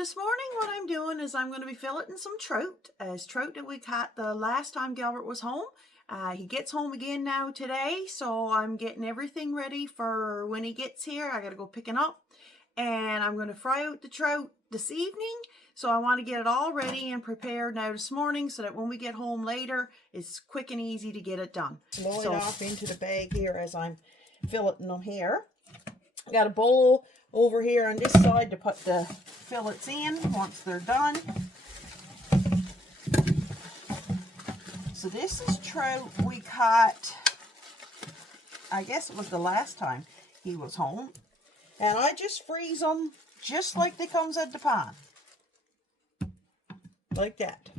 this morning what I'm doing is I'm going to be filleting some trout. As trout that we caught the last time Gilbert was home. He gets home again now today, so I'm getting everything ready for when he gets here. I got to go pick him up. And I'm going to fry out the trout this evening. So I want to get it all ready and prepared now this morning so that when we get home later, it's quick and easy to get it done. Slow it off into the bag here as I'm filleting them here. I got a bowl over here on this side to put the fillets in once they're done. So this is trout we caught, I guess it was the last time he was home. And I just freeze them just like they comes out the pond. Like that.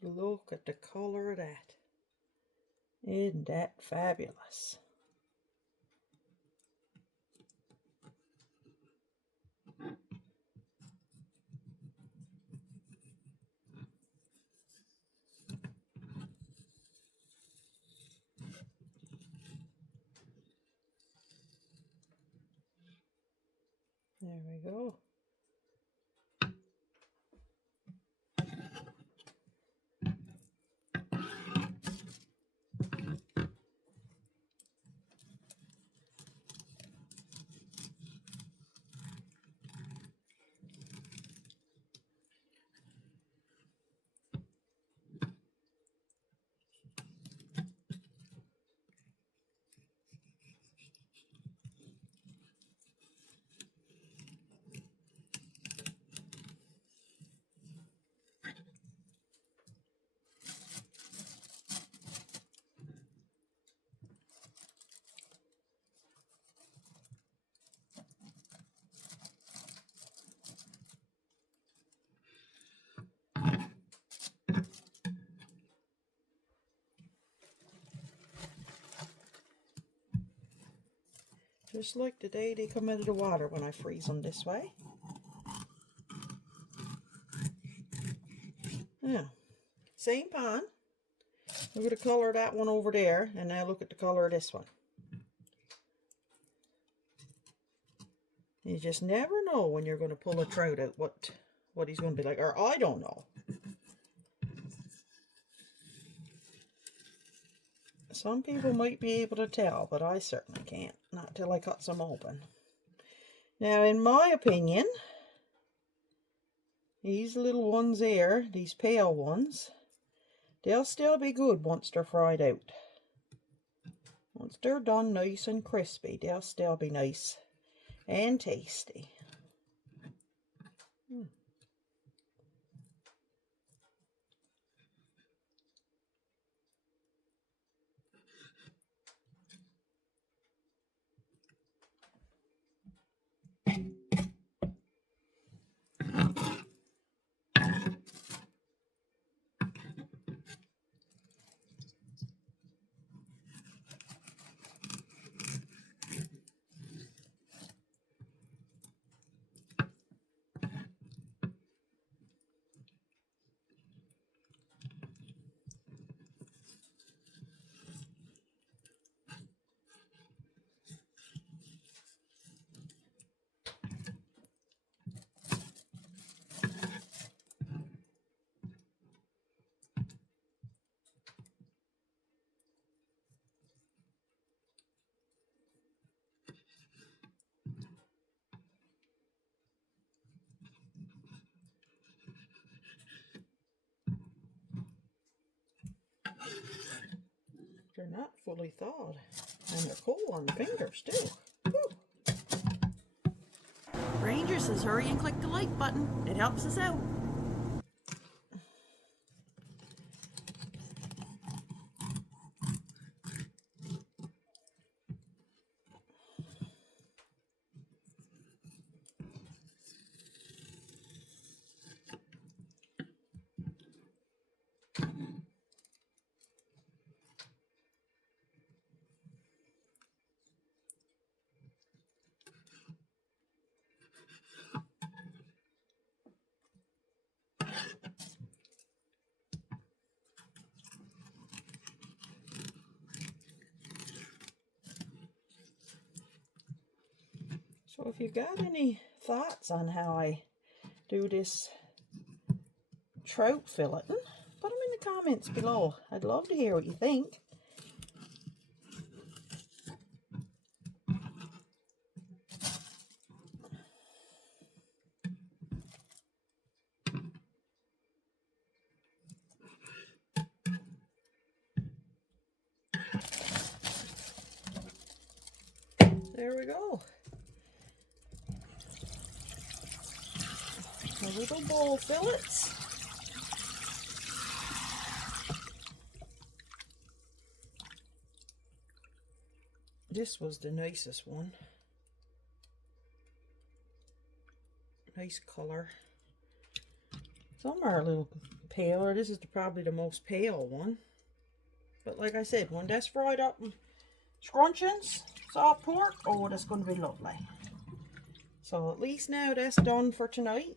Look at the color of that. Isn't that fabulous? There we go. Just like the day they come out of the water when I freeze them this way. Yeah, same pond. Look at the color of that one over there, and now look at the color of this one. You just never know when you're going to pull a trout out what he's going to be like, or I don't know. Some people might be able to tell, but I certainly can't. Not till I cut some open. Now, in my opinion, these little ones here, these pale ones, they'll still be good once they're fried out. Once they're done nice and crispy, they'll still be nice and tasty. They're not fully thawed, and they're cold on the fingers too. Whew. Ranger says hurry and click the like button. It helps us out. So if you've got any thoughts on how I do this trout filleting, put them in the comments below. I'd love to hear what you think. There we go. The little bowl fillets. This was the nicest one. Nice color. Some are a little paler. This is probably the most pale one. But like I said, when that's fried up in scrunchions, soft pork, oh, that's going to be lovely. So at least now that's done for tonight.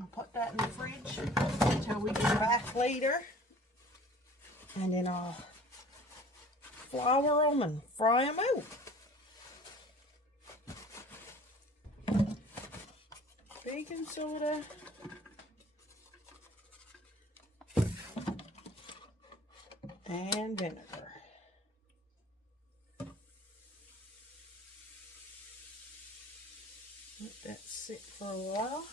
I'll put that in the fridge until we get back later. And then I'll flour them and fry them out. Baking soda. And vinegar. Let that sit for a while.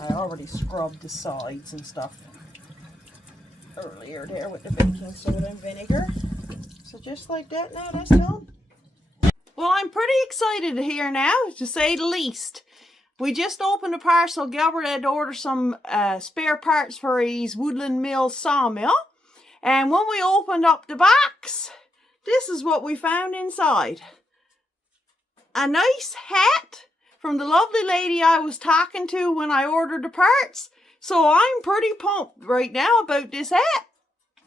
I already scrubbed the sides and stuff earlier there with the baking soda and vinegar. So just like that, now that's done. Well, I'm pretty excited here now, to say the least. We just opened a parcel. Gilbert had ordered some spare parts for his Woodland Mill sawmill. And when we opened up the box, this is what we found inside. A nice hat from the lovely lady I was talking to when I ordered the parts. So I'm pretty pumped right now about this hat.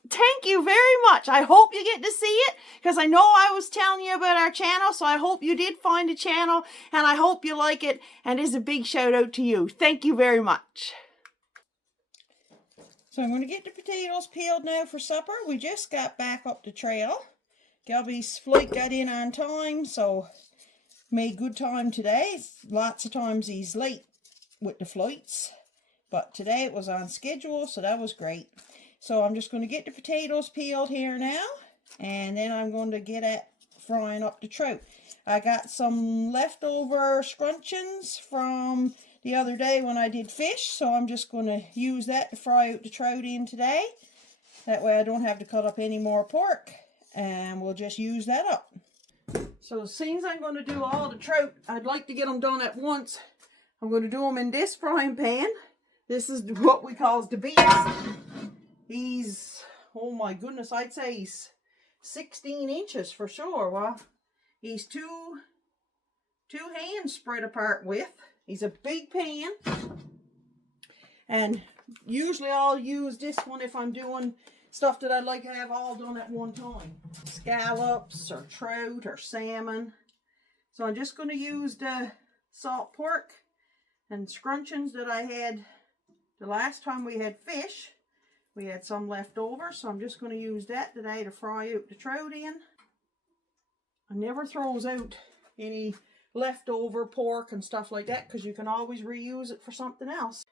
Thank you very much. I hope you get to see it, because I know I was telling you about our channel, so I hope you did find the channel, and I hope you like it, and it's a big shout out to you. Thank you very much. So I'm going to get the potatoes peeled now for supper. We just got back up the trail. Gilby's flight got in on time, so made good time today. Lots of times he's late with the flights, but today it was on schedule, so that was great. So I'm just going to get the potatoes peeled here now, and then I'm going to get at frying up the trout. I got some leftover scrunchions from the other day when I did fish, so I'm just going to use that to fry out the trout in today. That way I don't have to cut up any more pork, and we'll just use that up. So as soon as I'm going to do all the trout, I'd like to get them done at once. I'm going to do them in this frying pan. This is what we call the beast. He's, oh my goodness, I'd say he's 16 inches for sure. Well, he's two hands spread apart with. He's a big pan. And usually I'll use this one if I'm doing stuff that I'd like to have all done at one time. Scallops or trout or salmon. So I'm just going to use the salt pork and scrunchions that I had the last time we had fish. We had some left over, so I'm just going to use that today to fry out the trout in. I never throws out any leftover pork and stuff like that, because you can always reuse it for something else.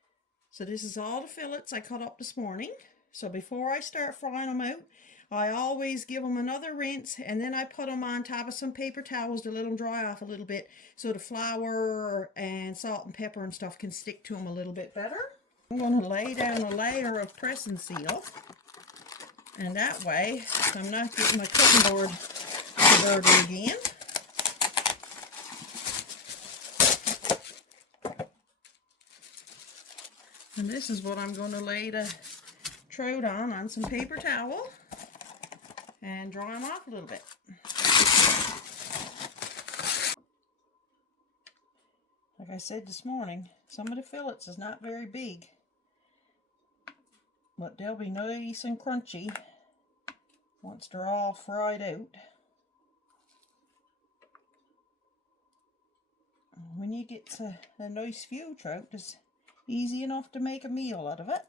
So this is all the fillets I cut up this morning. So before I start frying them out, I always give them another rinse, and then I put them on top of some paper towels to let them dry off a little bit, so the flour and salt and pepper and stuff can stick to them a little bit better. I'm going to lay down a layer of press and seal, and that way I'm not getting my cutting board dirty again. And this is what I'm going to lay the trout on some paper towel and dry them off a little bit. Like I said this morning, some of the fillets is not very big, but they'll be nice and crunchy once they're all fried out. when you get a nice few trout, it's easy enough to make a meal out of it.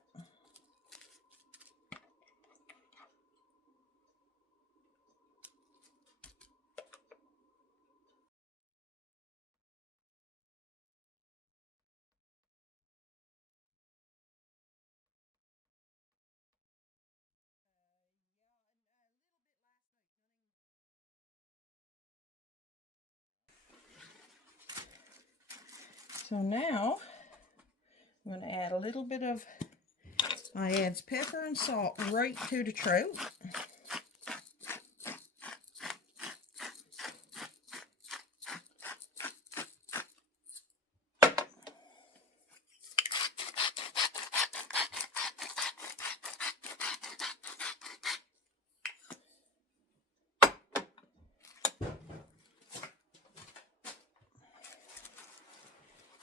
So now I'm going to add a little bit of, I adds pepper and salt right to the trout.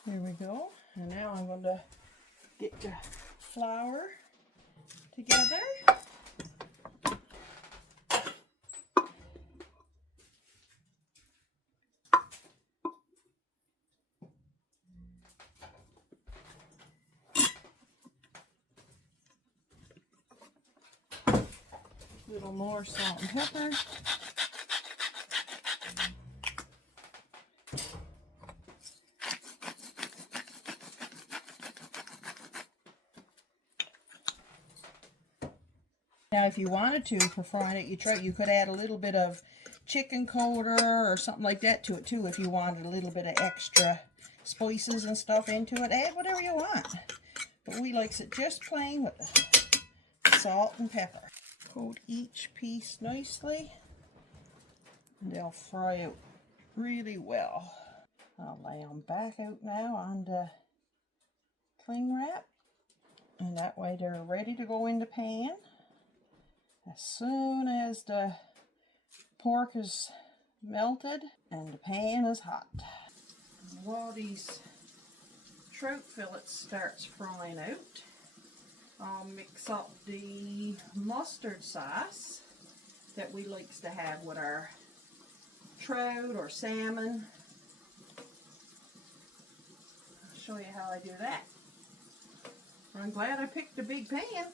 There we go. And now I'm going to get the flour together. A little more salt and pepper. Now, if you wanted to, for frying it, you could add a little bit of chicken coater or something like that to it too, if you wanted a little bit of extra spices and stuff into it. Add whatever you want. But we likes it just plain with salt and pepper. Coat each piece nicely, and they'll fry out really well. I'll lay them back out now on the cling wrap, and that way they're ready to go in the pan. As soon as the pork is melted and the pan is hot. While these trout fillets starts frying out, I'll mix up the mustard sauce that we likes to have with our trout or salmon. I'll show you how I do that. I'm glad I picked a big pan.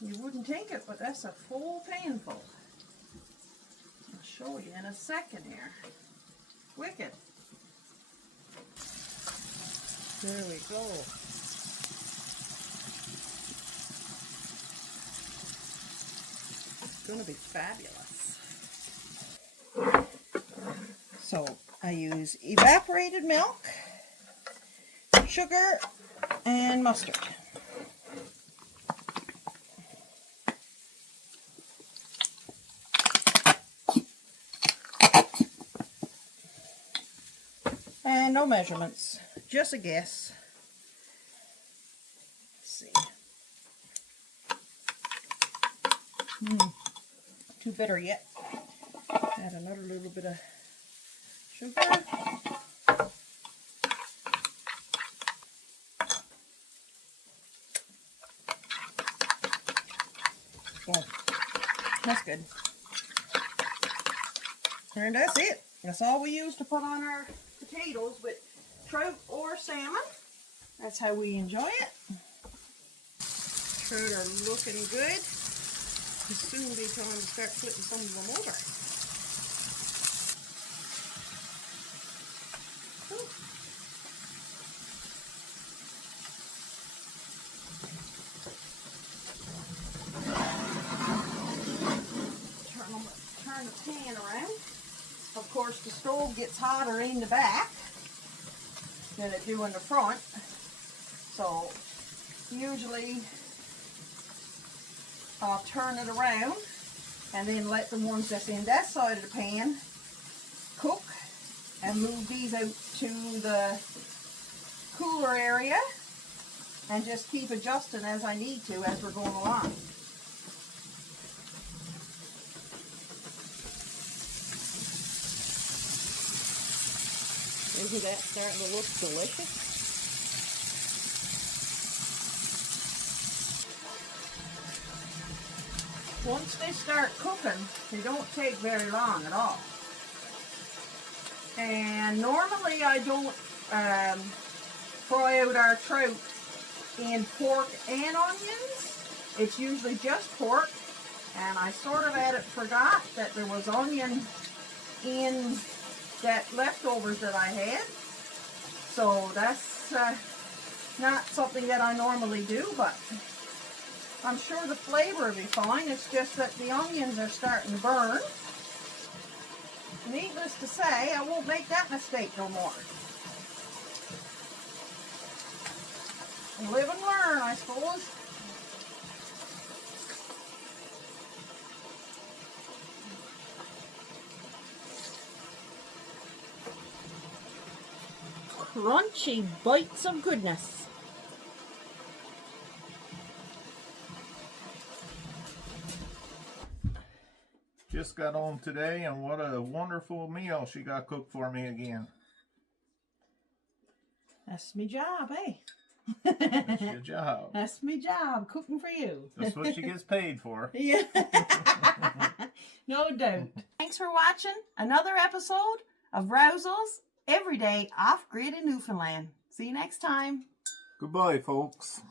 You wouldn't think it, but that's a full pan full. I'll show you in a second here. Wicked. There we go. It's going to be fabulous. So I use evaporated milk, sugar, and mustard. And no measurements, just a guess. Let's see. Too bitter yet. Add another little bit of sugar. Oh, that's good. And that's it. That's all we use to put on our potatoes with trout or salmon. That's how we enjoy it. Trout are looking good. It'll soon be time to start flipping some of them over. Ooh. Turn the pan around. Of course, the stove gets hotter in the back than it do in the front. So usually I'll turn it around and then let the ones that's in that side of the pan cook and move these out to the cooler area and just keep adjusting as I need to as we're going along. Isn't that starting to look delicious? Once they start cooking, they don't take very long at all. And normally I don't fry out our trout in pork and onions. It's usually just pork, and I sort of forgot that there was onion in that leftovers that I had. So that's not something that I normally do, but I'm sure the flavor will be fine. It's just that the onions are starting to burn. Needless to say, I won't make that mistake no more. Live and learn, I suppose. Crunchy bites of goodness. Just got home today, and what a wonderful meal she got cooked for me again. That's my job, eh? That's your job. That's my job, cooking for you. That's what she gets paid for. Yeah. No doubt. Thanks for watching another episode of Rousel's Everyday Off-Grid in Newfoundland. See you next time. Goodbye, folks.